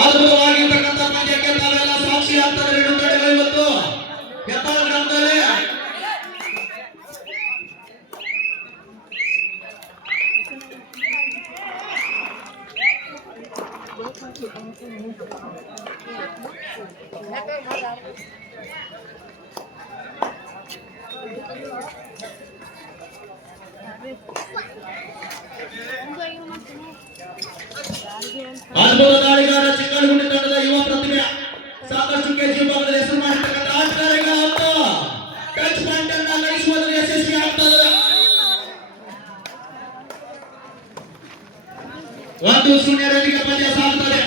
ಅದ್ಭುತವಾಗಿರ್ತಕ್ಕಂಥ ಪಂದ್ಯಕ್ಕೆ ತಾವೆಲ್ಲ ಸಾಕ್ಷಿ ಆಗ್ತಾರೆ. ಇವತ್ತು ಹೆಬ್ಬಾಳ ಗ್ರಾಮದಲ್ಲಿ ಅದ್ಭುತ ದಾಳಿಗಾರ ಚಿಕ್ಕಲಗುಂಡಿ ತಂಡದ ಯುವ ಪ್ರತಿಭೆ ಸಾಕಷ್ಟು ಕೆಜಿ ಭಾಗದಲ್ಲಿ ಹೆಸರು ಮಾಡಿರ್ತಕ್ಕಂಥ ಆಟಗಾರರಿಗೆ ಅವತ್ತು ಟಚ್ ಪಾಯಿಂಟ್ ಅನ್ನು ನಡೆಸುವುದರಲ್ಲಿ ಯಶಸ್ವಿ ಆಗ್ತದೆ. 1-0 ರನ್ನಿಗೆ ಪಂದ್ಯ ಸಾಗುತ್ತದೆ.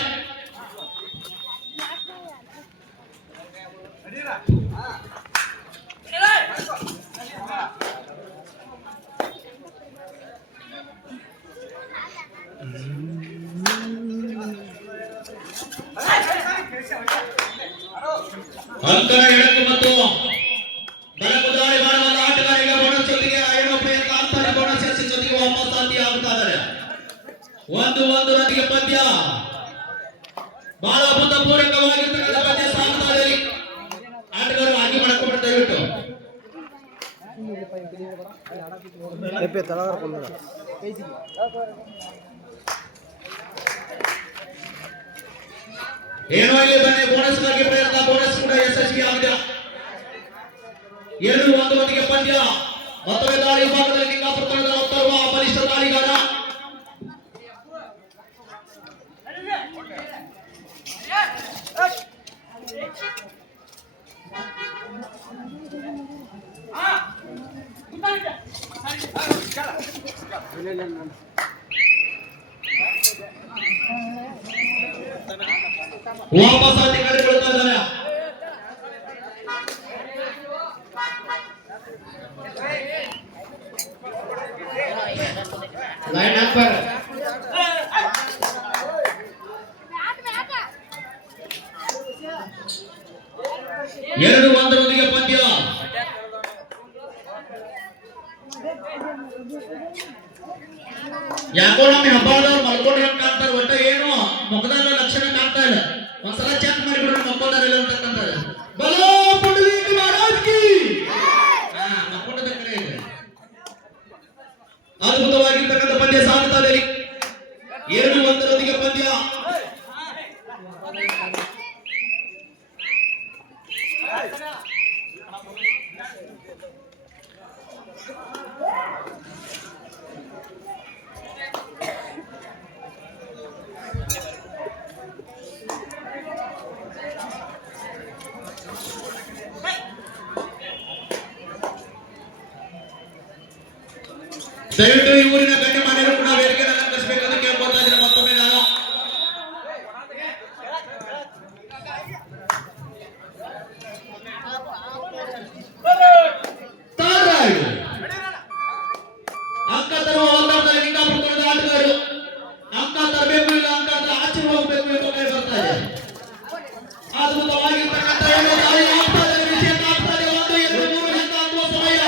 ಅಂತರ ಎಡಕ್ಕೆ ಮತ್ತು ಬಲಕ್ಕೆ ದಾಳಿ ಮಾಡುವ ಆಟಗಾರರಿಗೆ ಬೋನಸ್ ಜೊತೆಗೆ ಐದು ಪ್ರಯತ್ನ ಆಗ್ತಾರೆ. ಬೋನಸ್ ಎಸ್ ಜೊತೆಗೆ ವಾಪಸ್ ಆಗಿ ಆಗುತ್ತಾ ಇದ್ದಾರೆ. 1-1 ರನ್ನಿಗೆ ಪಂದ್ಯ ಬಹಳ ಅಭೂತಪೂರ್ವಕವಾಗಿರ್ತಕ್ಕಂಥ ಪಂದ್ಯ ಸಾಗುತ್ತಾ ಇದೆ. ಆಟಗಾರರು ಆಗಿ ಮಾಡ್ಕೊಂಡ್ಬಿಟ್ಟು ದಯವಿಟ್ಟು ಏನೋ ಇಲ್ಲಿ ಬನ್ನಿ ಬೋನಸ್ಗಾಗಿ ಪ್ರಯತ್ನ. ಬೋನಸ್ ಕೂಡ ಯಶಸ್ವಿ ಆಗಿದೆ. 2-1 ರನ್ನಿಗೆ ಪಂದ್ಯ. ಮತ್ತೊಮ್ಮೆ ದಾಳಿ ವಿಭಾಗದಲ್ಲಿ ಲಿಂಗಾಪುರ ತಂಡದ ಉತ್ತರುವ ಬಲಿಷ್ಠ ದಾಳಿಗಾರ ವಾಪಸ್ ಆಗಿ ಕಳೆದುಕೊಳ್ತಾ ಇದ್ದಾರೆ. ಲೈನ್ ನಂಬರ್ 2-1 ರನ್ನಿಗೆ ಪಂದ್ಯ. ಯಾಕೋ ನಮ್ಮ ಹಬ್ಬದವ್ರು ಮಲ್ಕೊಂಡ್ರೆ ಕಾಣ್ತಾರೆ. ಒಟ್ಟ ಏನು ಮುಖದ ಲಕ್ಷಣ ಕಾಣ್ತಾ ಇಲ್ಲ. ಒಂದ್ಸಲ ಚೆಕ್ ಮಾಡಿಬಿಡ್ರಿ ಮಕ್ಕೊಂಡಾರೆಲ್ಲ ಅಂತಕ್ಕಂಥದ್ದು. ಬಲೋ ಪುಂಡಲೀಕ ಮಹಾರಾಜ್ಕಿ ಮಕ್ಕೊಂಡದ ಕರೆ ಇದೆ. ಅದ್ಭುತವಾಗಿರ್ತಕ್ಕಂಥ ಪಂದ್ಯ ಸಾಗುತ್ತಾ ಇದೆ. 2-1 ರನ್ನಿಗೆ ಪಂದ್ಯ. ದಯವಿಟ್ಟು ಈ ಊರಿನ ಗಣ್ಯಮಾನ್ಯರು ಕೂಡ ವೇದಿಕೆ ಅಲಂಕರಿಸಬೇಕಂತ ಕೇಳ್ಕೊಳ್ತಾ ಇದ್ರೆ ಮತ್ತೊಮ್ಮೆ ನಾನು ಅಂಕ ತರುವ ಅವತಾರದಲ್ಲಿ ಲಿಂಗಾಪುರ ತಂಡದ ಆಟಗಾರರು ಅಂಕ ತರಬೇಕು, ಇಲ್ಲ ಅಂಕ ಆಚೆ ಹೋಗಬೇಕು ಎಂಬ ಕೈ ಬರ್ತಾ ಇದೆ. ಅದ್ಭುತವಾಗಿರ್ತಕ್ಕಂಥ ದಾಳಿ ಆಗ್ತಾ ಇದೆ. ವಿಷಯ ಆಗ್ತಾ ಇದೆ. 1-2-3 ಅಂತ ಅನ್ನುವ ಸಮಯ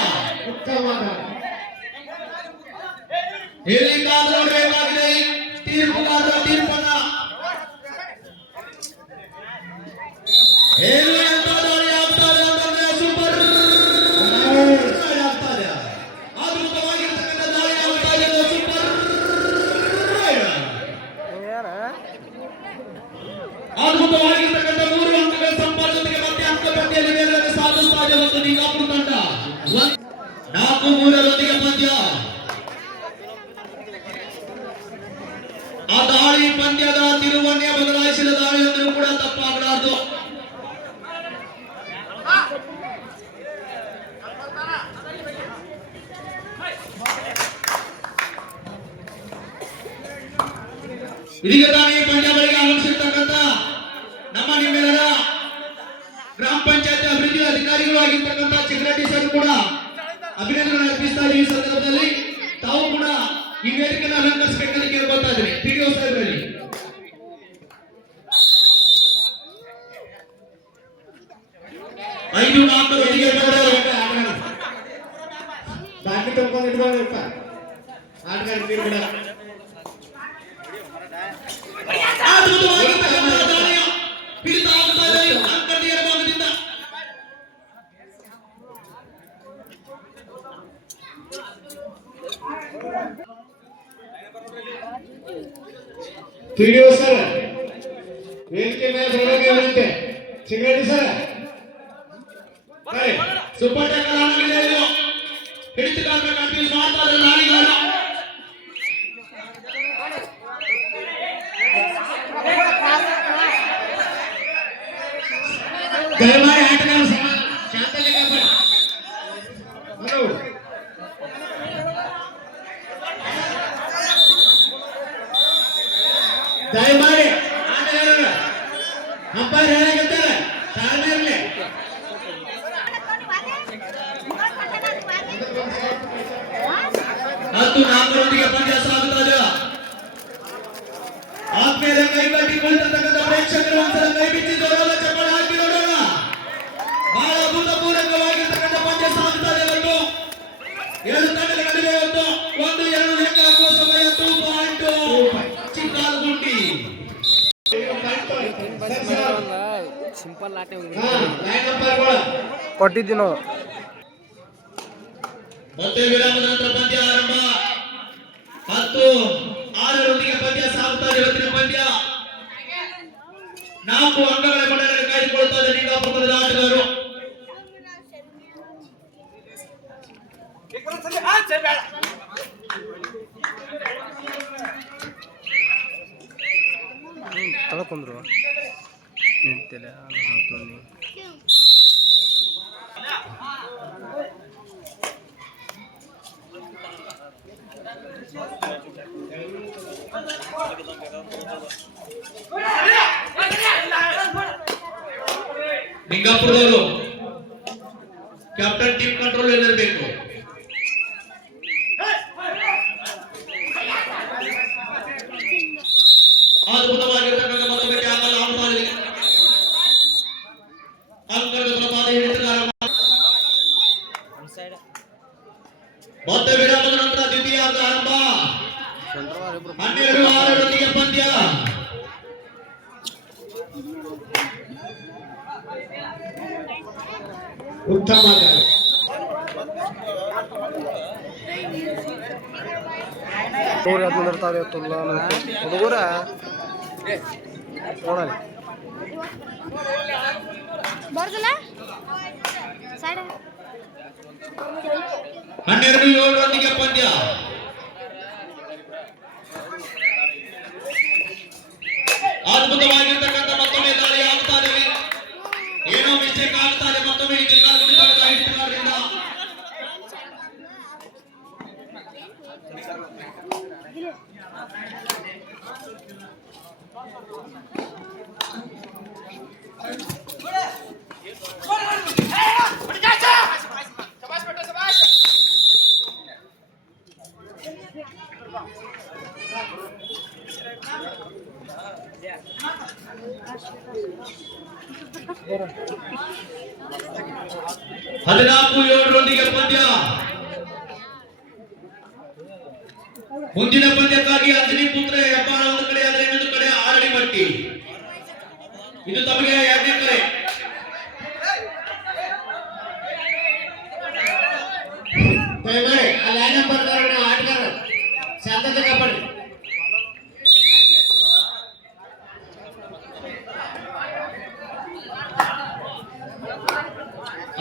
ಇಲ್ಲಿ ಕಾದು ನೋಡಬೇಕಾಗಿದೆ. ತೀರ್ಪುಗಾರರ ತೀರ್ಪನ್ನ ಏನು ಅಂತ ದಾಳಿ ಆಗ್ತಾ ಇದೆ ಅಂತಂದ್ರೆ ಸೂಪರ್ ಆಗ್ತಾ ಇದೆ. ಅದ್ಭುತವಾಗಿರ್ತಕ್ಕಂಥ ದಾಳಿ ಆಗ್ತಾ ಇದೆ. ಸೂಪರ್ ಅದ್ಭುತವಾಗಿರ್ತಕ್ಕಂಥ 3 ಅಂಕಗಳ ಸಂಪಾದನೆಗೆ ಮತ್ತೆ ಅಂಕ ಪಟ್ಟಿಯಲ್ಲಿ ಮೇಲಕ್ಕೆ ಸಾಧಿಸ್ತಾ ಇದೆ ಮತ್ತು ಲಿಂಗಾಪುರ ತಂಡ. 4-3 ರನ್ನಿಗೆ ಪಂದ್ಯ. ಆ ದಾಳಿ ಪಂದ್ಯದ ತಿರುವನ್ನೇ ಬದಲಾಯಿಸಿದ ದಾಳಿ ಅಂದರೂ ಕೂಡ ತಪ್ಪಾಗಲಾರದು. ಇದೀಗ ತಾನೇ ಪಂದ್ಯಗಳಿಗೆ ಆಗಮಿಸಿರ್ತಕ್ಕಂಥ ನಮ್ಮ ನಿಮ್ಮೆಲ್ಲರ ಗ್ರಾಮ ಪಂಚಾಯತ್ ಅಭಿವೃದ್ಧಿ ಅಧಿಕಾರಿಗಳು ಆಗಿರ್ತಕ್ಕಂಥ ಚಿಕ್ಕರೆಡ್ಡಿ ಸರ್ ಕೂಡ ಅಭಿನಂದನೆ ಅರ್ಪಿಸ್ತಾ ಈ ಸಂದರ್ಭದಲ್ಲಿ ತಾವು ಕೂಡ ಈ ವೇದಿಕೆಯನ್ನು ಅಲಂಕರಿಸಬೇಕಂತ ಕೇಳ್ಕೊಳ್ತಾ ಇದ್ದೀನಿ ಪಿಡಿಒ ಸಾಹೇಬರಲ್ಲಿ. 5-4 ರೊಂದಿಗೆ ಬಾಕಿ ತಗೊಂಡು ಇಟ್ಕೊಳ್ಳಪ್ಪ ಆಟಗಾರ ಕೂಡ ಅದ್ಭುತವಾಗಿರ್ತಕ್ಕಂಥ ದಾಳಿಯ ಹಿಡಿತ ಆಗ್ತಾ ಇದೆ ಅಂಕಣಿಯರ ಭಾಗದಿಂದ. ಪಿಡಿಒ ಸರ್ ವೇದಿಕೆ ಮೇಲೆ ಬರೋಕೆ ಬರುತ್ತೆ ಸಿಗರೇಟಿ ಸರ್ ಸೂಪರ್ ಟ್ಯಾಕಲ್ ಆಗಿದೆ. ಇದು ಹಿಡಿತಕ್ಕಾಗಿ ಕನ್ಫ್ಯೂಸ್ ಮಾಡ್ತಾ ಇದ್ದಾರೆ ದಾಳಿಗಾರ. ದಯಮಾಡಿ ಆಟಗಾರ ಶಾಂತತೆ ಕಾಪಾಡಿ. ದಯಮಾಡಿ ಆಟಗಾರರು ಅಂಪೈರ್ ಹೇಳಾಕತ್ತಾರೆ ತಾಳ್ಮೆ ಇರಲಿ. 10-4 ರೊಂದಿಗೆ ಪಂದ್ಯ ಸಾಗುತ್ತಾ ಇದೆ. ಆದ್ಮೇಲೆ ಕೈ ಕಟ್ಟಿಕೊಂಡಿರ್ತಕ್ಕಂಥ ಪ್ರೇಕ್ಷಕರು ಒಂದ್ಸಲ ಕೈ ಬಿಚ್ಚಿ ಜೋರಾದ ಚಪ್ಪಾಳೆ ಹಾಕಿ ನೋಡೋಣ. ಬಹಳ ಅಭೂತಪೂರ್ವಕವಾಗಿರ್ತಕ್ಕಂಥ ಪಂದ್ಯ ಸಾಗುತ್ತಾ ಇದೆ. ಇವತ್ತು 2 ತಂಡಗಳ ನಡುವೆ ಇವತ್ತು 1-2 ಲೆಕ್ಕ ಹಾಕುವ ಸಮಯ 2.2 ಚಿಕ್ಕಾಲಗುಂಡಿ. ಸಿಂಪಲ್ ಆಟ ಕೊಟ್ಟಿದ್ದೀವಿ ನಾವು. ಮತ್ತೆ ವಿರಾಮದ ನಂತರ ಪಂದ್ಯ ಆರಂಭ. 10-6 ರೊಂದಿಗೆ ಪಂದ್ಯ ಸಾಗುತ್ತಾ ಇದೆ. ಇವತ್ತಿನ ಪಂದ್ಯ 4 ಅಂಕಗಳ ಮನ್ನಣೆ ಕಾಯ್ದುಕೊಳ್ತಾ ಇದೆ ಲಿಂಗಾಪುರದ ಆಟಗಾರರು. ತಗೊಂಡ್ರು ನಿಂತಿಲ್ಲ ಲಿಂಗಾಪುರದವರು ಕ್ಯಾಪ್ಟನ್ ಟೀಮ್ ಕಂಟ್ರೋಲ್ ಏನಿರಬೇಕು. ಅದ್ಭುತವಾಗಿರ್ತಕ್ಕಂಥ ಮತ್ತೊಮ್ಮೆ ಟ್ಯಾಕಲ್ ಆಗ್ತಾ ಇದೆ. ಅಂಕಣದ ಪ್ರಮಾದ ಹಿಡಿತಗಾರ. ಮತ್ತೆ ವಿರಾಮದ ನಂತರ ದ್ವಿತೀಯಾರ್ಧ ಆರಂಭ. 12-6 ರೊಂದಿಗೆ ಪಂದ್ಯ. ಉತ್ತಮ ಇರ್ತಾರೆ ಹುಡುಗರ ನೋಡಲಿ ಬರ್ದಲ್ಲ ಸೈಡ್ 12-7 ರೊಂದಿಗೆ ಪಂದ್ಯ. ಅದ್ಭುತವಾಗಿರ್ತಕ್ಕಂಥ ಮತ್ತೊಮ್ಮೆ ದಾಳಿ ಆಗ್ತಾ ಇದೆ. ಏನೋ ಮಿಸ್ಟೇಕ್ ಆಗ್ತಾ ಇದೆ. ಮತ್ತೊಮ್ಮೆ ಹಿಡಿತಗಾರರಿಂದ ರೊಂದಿಗೆ ಪಂದ್ಯ. ಮುಂದಿನ ಪಂದ್ಯಕ್ಕಾಗಿ ಅಂಜನಿ ಪುತ್ರ ಹೆಬ್ಬಾಳ ಒಂದು ಕಡೆ ಆದರೆ ಇನ್ನೊಂದು ಕಡೆ ಆರಳಿಮಟ್ಟಿ. ಇದು ತಮಗೆ 2ನೇ ಕರೆ. ದಯಮಾಡಿ ಆ ಲೈನ್ ನಂಬರ್ ಆಟಗಾರ ಶಾಂತತೆ ಕಾಪಾಡಿ.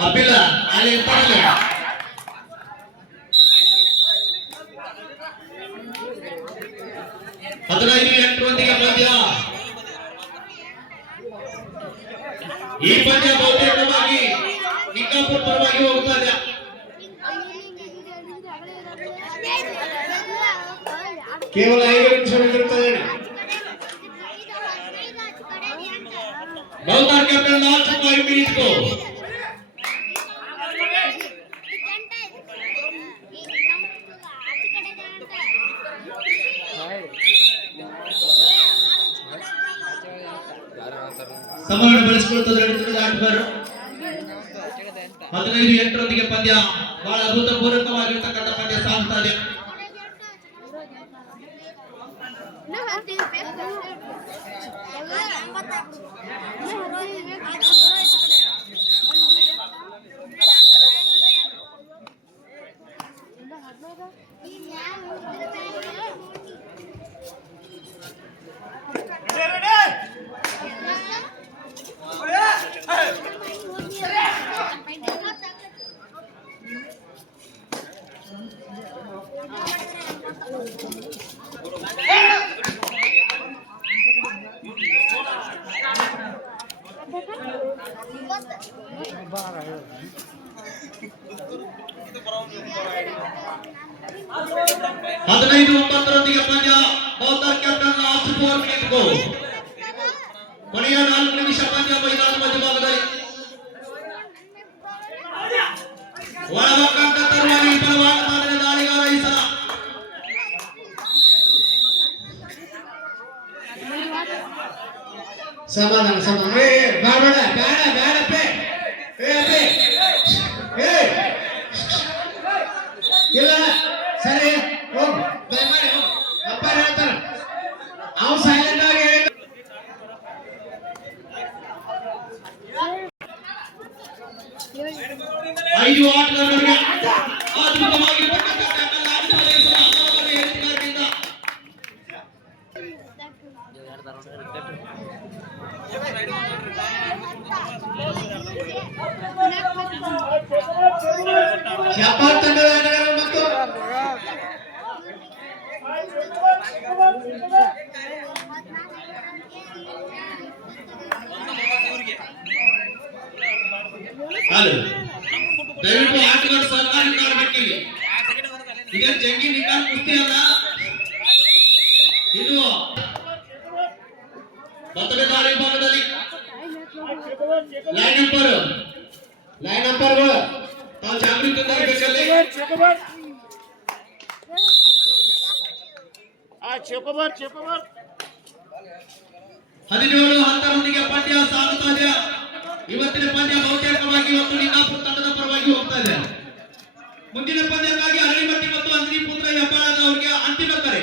ಅಪ್ಪಿಲ್ಲ ಅಲ್ಲಿ ಇರ್ತಾರಲ್ಲ. ರೊಂದಿಗೆ ಪಂದ್ಯ. ಈ ಪಂದ್ಯ ಬಹುತೇಕವಾಗಿ ಲಿಂಗಾಪುರ ಪರವಾಗಿ ಹೋಗ್ತಾ ಇದೆ. ಕೇವಲ 5 ನಿಮಿಷಗಳಿರುತ್ತದೆ. Bautar captain last 5 minutes go. ಸಮಯವನ್ನು ಬಳಸಿಕೊಳ್ಳುತ್ತಿದ್ದಾರೆ ಆಟಗಾರರು. 15-8ರೊಂದಿಗೆ ಪಂದ್ಯ ಬಹಳ ಅಭೂತಪೂರ್ವಕವಾಗಿರ್ತಕ್ಕಂಥ ಪಂದ್ಯ ಸಾಗ್ತಾ ಇದೆ. ಹದಿನೈದು 9ರೊಂದಿಗೆ ಪಂದ್ಯ ಬೌದ್ಧರ್ ಕ್ಯಾಪ್ಟನ್ ಲಾಸ್ಟ್ 4 ಮಿನಿಟ್ ಗೋ. ಕೊನೆಯ 4 ನಿಮಿಷ ಪಂದ್ಯ ಮೈದಾನ ಮಧ್ಯಭಾಗದಲ್ಲಿ ಒಳಭಾಗ ತರುವಾರಿ ಬಲವಾದ ದಾಳಿಗಾರ ಈ ಸಲ ಸಮಾಧಾನ ಸಮಾಧಾನ ಬೇಡ ಬೇಡ ಬೇಡಪ್ಪೆ ಇಲ್ಲ ಸರಿ ಹೋಗು ದಯಮಾಡಿ ಹೋಗು ಅಪ್ಪ ಹೇಳ್ತಾರ ಅವ್ನು ಸೈಲೆಂಟ್ ಆಗಿ ಹೇಳಿ. ಐದು ಆಟಗಾರರಿಗೆ ಅದ್ಭುತವಾಗಿರ್ತಕ್ಕಂಥ ಟ್ಯಾಕಲ್ ಆಡುತ್ತಾರೆ ಈ ಸಲ ಹಲವಾರು ಎತ್ತುಗಾರರಿಂದ. ಜಪಾನ್ ತಂಡದ ಆಟಗಾರರು ಮತ್ತು ಹಲೋ ದಯವಿಟ್ಟು ಆಟಗಾರ ಸಹಕಾರ ಮಾಡಬೇಕಿಲ್ಲಿ. ಇದೇ ಜಂಗಿ ನಿಕಾಲ್ ಕುಸ್ತಿ ಅಲ್ಲ, ಇದು ಮತ್ತೊಂದು ದಾಳಿ ಭಾಗದಲ್ಲಿ ಲೈನ್ ನಂಬರ್ಗಳು ತಾವು ಜಾಗೃತಿಯಿಂದ ಇರಬೇಕಲ್ಲಿ. ಚೌಕೋಬಾರ್ 17-10ರೊಂದಿಗೆ ಪಂದ್ಯ ಸಾಗುತ್ತಾ ಇದೆ. ಇವತ್ತಿನ ಪಂದ್ಯ ಬಹುತೇಕವಾಗಿ ಇವತ್ತು ನಿಂಗಾಪುರ ತಂಡದ ಪರವಾಗಿ ಹೋಗ್ತಾ ಇದೆ. ಮುಂದಿನ ಪಂದ್ಯಕ್ಕಾಗಿ ಅರಳಿಮಟ್ಟಿ ಮತ್ತು ಅಂಜನಿ ಪುತ್ರ ಹೆಬ್ಬಾಳದ ಅವರಿಗೆ ಅಂತಿಮ ಕರೆ.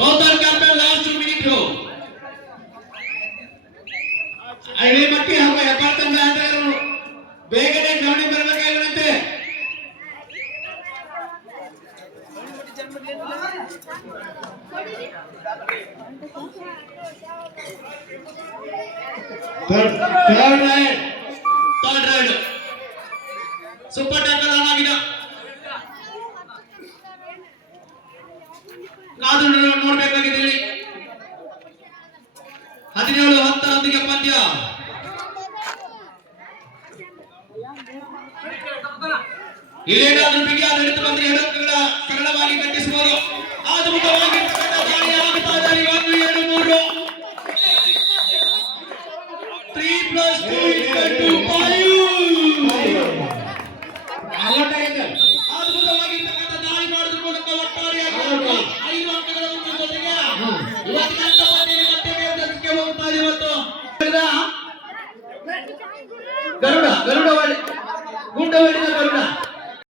ಬೌದ್ಧರ್ ಕ್ಯಾಪ್ಟನ್ ಲಾಸ್ಟ್ 2 ಮಿನಿಟ್ ಅರಳಿಮಟ್ಟಿ ಹಾಗೂ ಹೆಬ್ಬಾಳ ತಂಡ ಆಟಗಾರರು ಬೇಗನೆ ಗಮನ ಬರಬೇಕಾಗಿರುವಂತೆ. ಥರ್ಡ್ ರೈಡ್ ಸೂಪರ್ ಟ್ಯಾಕಲ್ ಆಗಿದೆ. ಕಾದು ನೋಡಬೇಕಾಗಿದೆ ಇಲ್ಲಿ. 17-10ರೊಂದಿಗೆ ಪಂದ್ಯ ಇಲ್ಲೇನಾದ್ರೂ ಬಿಗಿ ಆಡಳಿತ ಬಂದ್ರೆ